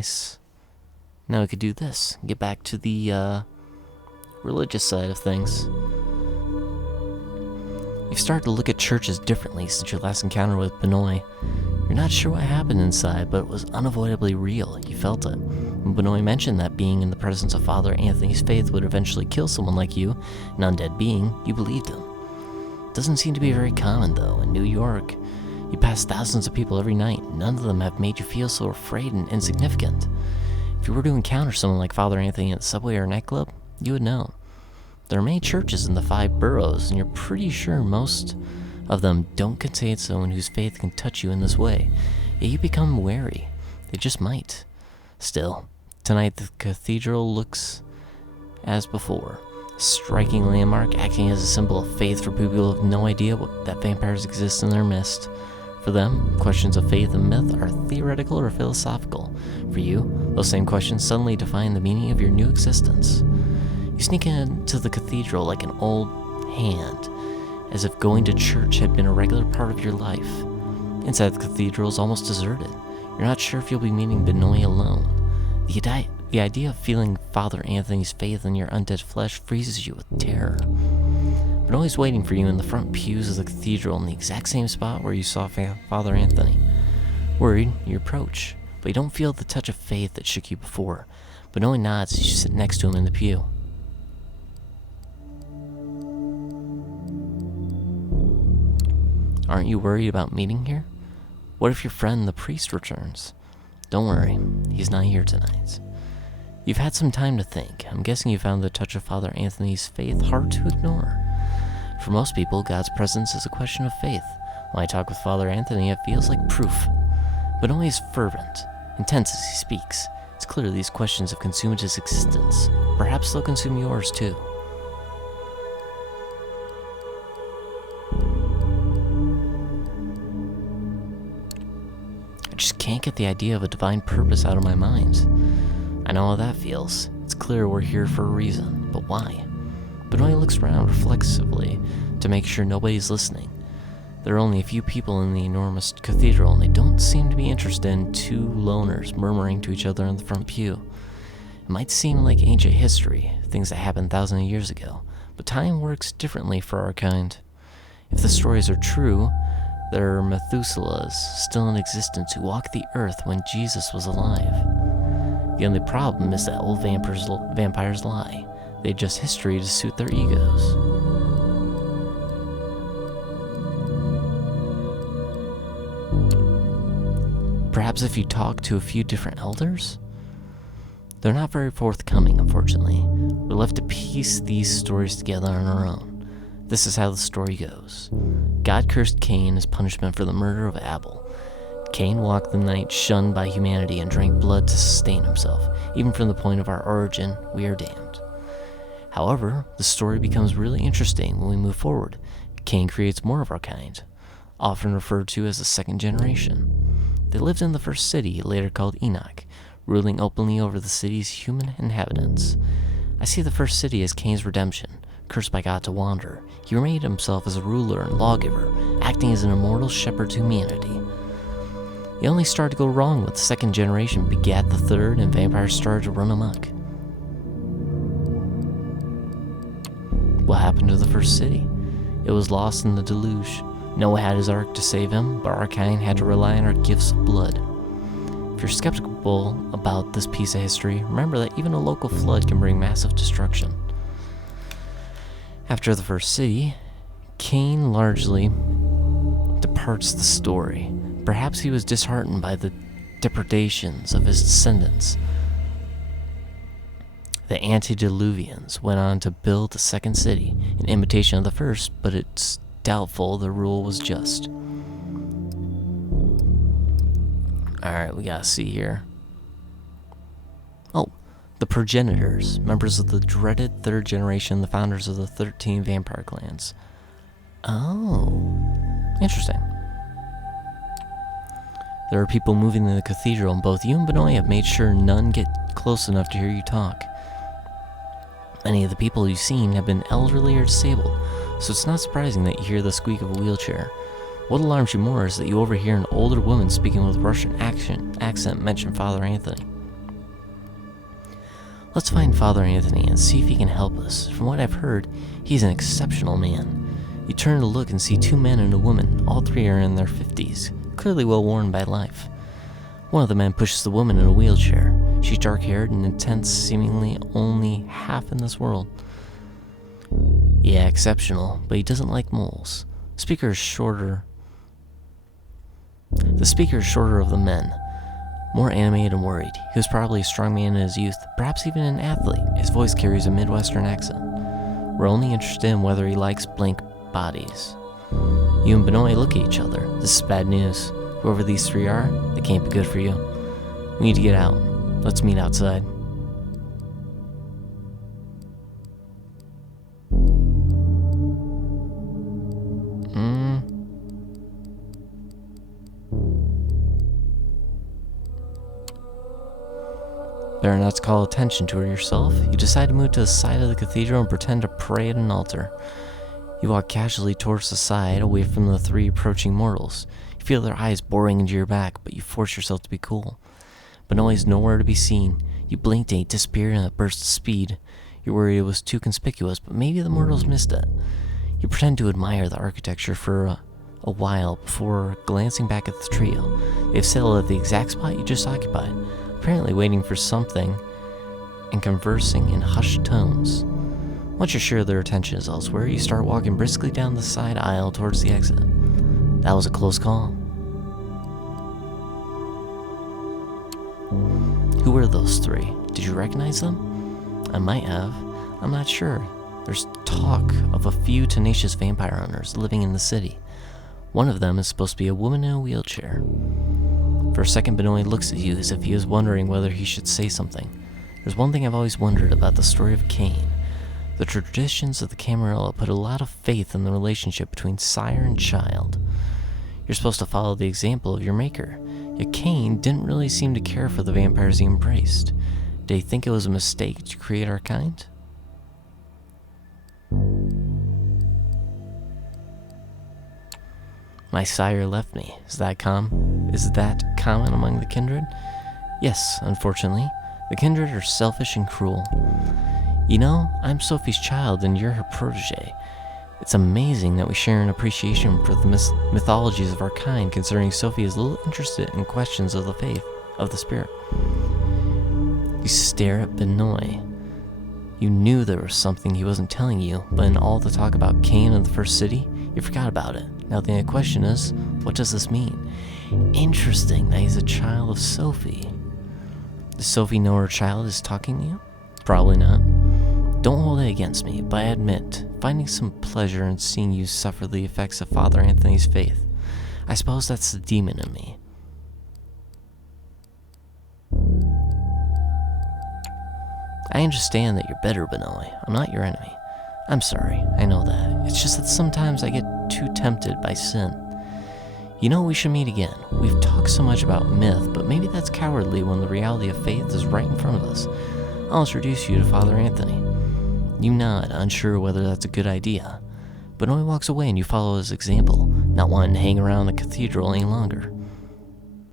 nice. Now we could do this. Get back to the religious side of things. You've started to look at churches differently since your last encounter with Benoit. You're not sure what happened inside, but it was unavoidably real. You felt it. When Benoit mentioned that being in the presence of Father Anthony's faith would eventually kill someone like you, an undead being, you believed him. It doesn't seem to be very common, though. In New York, you pass thousands of people every night. None of them have made you feel so afraid and insignificant. If you were to encounter someone like Father Anthony at the subway or nightclub, you would know. There are many churches in the 5 boroughs, and you're pretty sure most of them don't contain someone whose faith can touch you in this way. Yet you become wary. They just might. Still, tonight the cathedral looks as before. A striking landmark acting as a symbol of faith for people who have no idea that vampires exist in their midst. For them, questions of faith and myth are theoretical or philosophical. For you, those same questions suddenly define the meaning of your new existence. You sneak into the cathedral like an old hand, as if going to church had been a regular part of your life. Inside the cathedral is almost deserted. You're not sure if you'll be meeting Benoit alone. The idea of feeling Father Anthony's faith in your undead flesh freezes you with terror. Benoit's waiting for you in the front pews of the cathedral in the exact same spot where you saw Father Anthony. Worried, you approach, but you don't feel the touch of faith that shook you before. Benoit nods as you sit next to him in the pew. Aren't you worried about meeting here? What if your friend the priest returns? Don't worry, he's not here tonight. You've had some time to think. I'm guessing you found the touch of Father Anthony's faith hard to ignore. For most people, God's presence is a question of faith. When I talk with Father Anthony, it feels like proof. Benoit is fervent, intense as he speaks. It's clear these questions have consumed his existence. Perhaps they'll consume yours too. I just can't get the idea of a divine purpose out of my mind. I know how that feels. It's clear we're here for a reason, but why? Benoit looks around reflexively to make sure nobody's listening. There are only a few people in the enormous cathedral, and they don't seem to be interested in 2 loners murmuring to each other in the front pew. It might seem like ancient history, things that happened thousands of years ago, but time works differently for our kind. If the stories are true, there are Methuselahs still in existence who walked the earth when Jesus was alive. The only problem is that old vampires lie. They adjust history to suit their egos. Perhaps if you talk to a few different elders? They're not very forthcoming, unfortunately. We're left to piece these stories together on our own. This is how the story goes. God cursed Cain as punishment for the murder of Abel. Cain walked the night shunned by humanity and drank blood to sustain himself. Even from the point of our origin, we are damned. However, the story becomes really interesting when we move forward. Cain creates more of our kind, often referred to as the second generation. They lived in the first city, later called Enoch, ruling openly over the city's human inhabitants. I see the first city as Cain's redemption, cursed by God to wander. He remade himself as a ruler and lawgiver, acting as an immortal shepherd to humanity. It only started to go wrong when the second generation begat the third and vampires started to run amok. What happened to the first city? It was lost in the deluge. Noah had his ark to save him, but our kind had to rely on our gifts of blood. If you're skeptical about this piece of history, remember that even a local flood can bring massive destruction. After the first city, Cain largely departs the story. Perhaps he was disheartened by the depredations of his descendants. The antediluvians went on to build a second city, an imitation of the first, but it's doubtful the rule was just. Alright, we gotta see here. Oh, the progenitors, members of the dreaded third generation, the founders of the 13 vampire clans. Oh, interesting. There are people moving in the cathedral, and both you and Benoit have made sure none get close enough to hear you talk. Many of the people you've seen have been elderly or disabled, so it's not surprising that you hear the squeak of a wheelchair. What alarms you more is that you overhear an older woman speaking with Russian accent mention Father Anthony. Let's find Father Anthony and see if he can help us. From what I've heard, he's an exceptional man. You turn to look and see two men and a woman. All three are in their 50s, clearly well worn by life. One of the men pushes the woman in a wheelchair. She's dark-haired and intense, seemingly only half in this world. Yeah, exceptional, but he doesn't like moles. The speaker is shorter of the men, more animated and worried. He was probably a strong man in his youth, perhaps even an athlete. His voice carries a Midwestern accent. We're only interested in whether he likes blank bodies. You and Benoit look at each other. This is bad news. Whoever these three are, they can't be good for you. We need to get out. Let's meet outside. Better not to call attention to her yourself. You decide to move to the side of the cathedral and pretend to pray at an altar. You walk casually towards the side, away from the three approaching mortals. You feel their eyes boring into your back, but you force yourself to be cool. Benoit is nowhere to be seen. You blinked and he disappeared in a burst of speed. You're worried it was too conspicuous, but maybe the mortals missed it. You pretend to admire the architecture for a while before glancing back at the trio. They've settled at the exact spot you just occupied, apparently waiting for something and conversing in hushed tones. Once you're sure their attention is elsewhere, you start walking briskly down the side aisle towards the exit. That was a close call. Who were those three? Did you recognize them? I might have. I'm not sure. There's talk of a few tenacious vampire hunters living in the city. One of them is supposed to be a woman in a wheelchair. For a second, Benoit looks at you as if he was wondering whether he should say something. There's one thing I've always wondered about the story of Cain. The traditions of the Camarilla put a lot of faith in the relationship between sire and child. You're supposed to follow the example of your maker, yet Cain didn't really seem to care for the vampires he embraced. Did he think it was a mistake to create our kind? My sire left me. Is that common among the kindred? Yes, unfortunately. The kindred are selfish and cruel. You know, I'm Sophie's child and you're her protege. It's amazing that we share an appreciation for the mythologies of our kind, considering Sophie is little interested in questions of the faith, of the spirit. You stare at Benoit. You knew there was something he wasn't telling you, but in all the talk about Cain and the first city, you forgot about it. Now the question is, what does this mean? Interesting that he's a child of Sophie. Does Sophie know her child is talking to you? Probably not. Don't hold it against me, but I admit, finding some pleasure in seeing you suffer the effects of Father Anthony's faith. I suppose that's the demon in me. I understand that you're bitter, Benoit. I'm not your enemy. I'm sorry, I know that. It's just that sometimes I get too tempted by sin. You know, we should meet again. We've talked so much about myth, but maybe that's cowardly when the reality of faith is right in front of us. I'll introduce you to Father Anthony. You nod, unsure whether that's a good idea. Benoit walks away and you follow his example, not wanting to hang around the cathedral any longer.